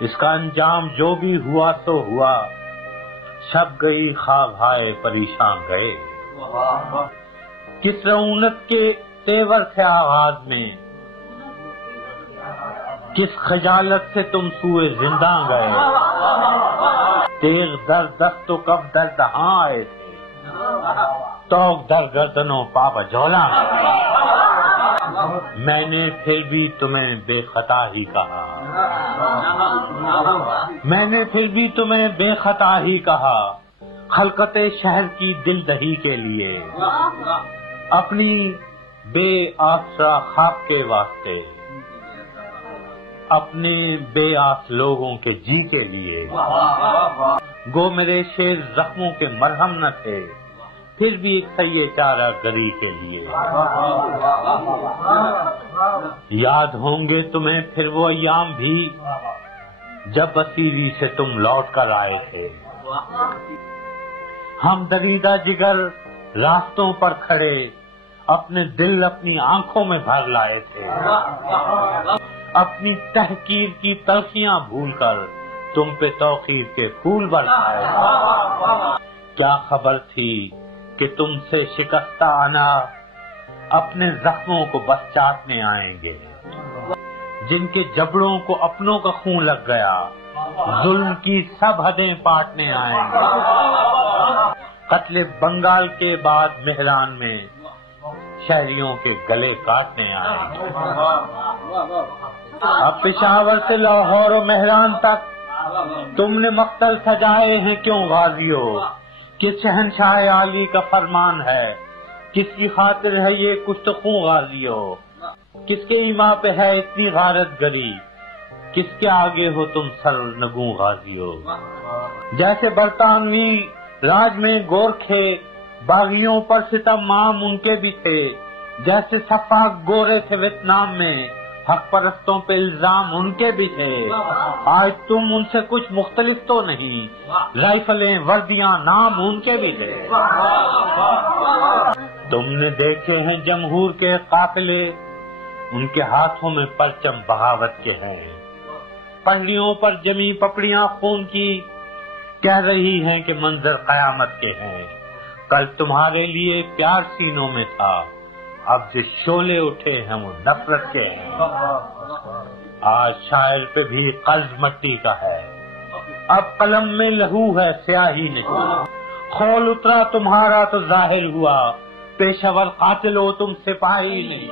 اس کا انجام جو بھی ہوا تو ہوا، شب گئی خواب ہائے پریشان گئے۔ کس رعونت کے تیور تھے آغاز میں، کس خجالت سے تم سوئے زندہ گئے۔ تیغ در دست و کب در دہاں آئے تھے، توق در گردنوں پا بجولا۔ میں نے پھر بھی تمہیں بے خطا ہی کہا، میں نے پھر بھی تمہیں بے خطا ہی کہا، خلقت شہر کی دل دہی کے لیے، اپنی بے آسرا خواب کے واسطے، اپنے بے آس لوگوں کے جی کے لیے۔ گو میرے شیر زخموں کے مرہم نہ تھے، پھر بھی ایک سیے چارہ گری کے لیے۔ یاد ہوں گے تمہیں پھر وہ ایام بھی، جب اسیری سے تم لوٹ کر آئے تھے۔ ہم دریدہ جگر راستوں پر کھڑے، اپنے دل اپنی آنکھوں میں بھر لائے تھے۔ اپنی تحقیر کی تلخیاں بھول کر تم پہ توقیر کے پھول برسائے تھے۔ کیا خبر تھی کہ تم سے شکستہ انا اپنے زخموں کو بس چاٹنے آئیں گے، جن کے جبڑوں کو اپنوں کا خون لگ گیا، ظلم کی سب حدیں پاٹنے آئیں گے۔ قتل بنگال کے بعد مہران میں شہریوں کے گلے کاٹنے آئیں گے۔ اب پشاور سے لاہور و مہران تک تم نے مقتل سجائے ہیں کیوں غازیوں؟ کس شہنشاہ عالی کا فرمان ہے، کس کی خاطر ہے یہ کچھ تو خوں غازیوں؟ کس کے ایما پہ ہے اتنی غارت گری، کس کے آگے ہو تم سر نگوں غازیوں؟ جیسے برطانوی راج میں گورکھے باغیوں پر ستم عام ان کے بھی تھے، جیسے صفاق گورے تھے ویتنام میں، حق پرستوں پہ الزام ان کے بھی تھے۔ آج تم ان سے کچھ مختلف تو نہیں، رائفلیں وردیاں نام ان کے بھی تھے۔ تم نے دیکھے ہیں جمہور کے قافلے، ان کے ہاتھوں میں پرچم بغاوت کے ہیں، پنڈلیوں پر جمی پپڑیاں خون کی، کہہ رہی ہیں کہ منظر قیامت کے ہیں۔ کل تمہارے لیے پیار سینوں میں تھا، اب جو شعلے اٹھے ہیں وہ نفرت کے ہیں۔ آج شاعر پہ بھی قلب مٹی کا ہے، اب قلم میں لہو ہے سیاہی نہیں۔ خول اترا تمہارا تو ظاہر ہوا، پیشہ ور قاتل ہو تم سپاہی نہیں۔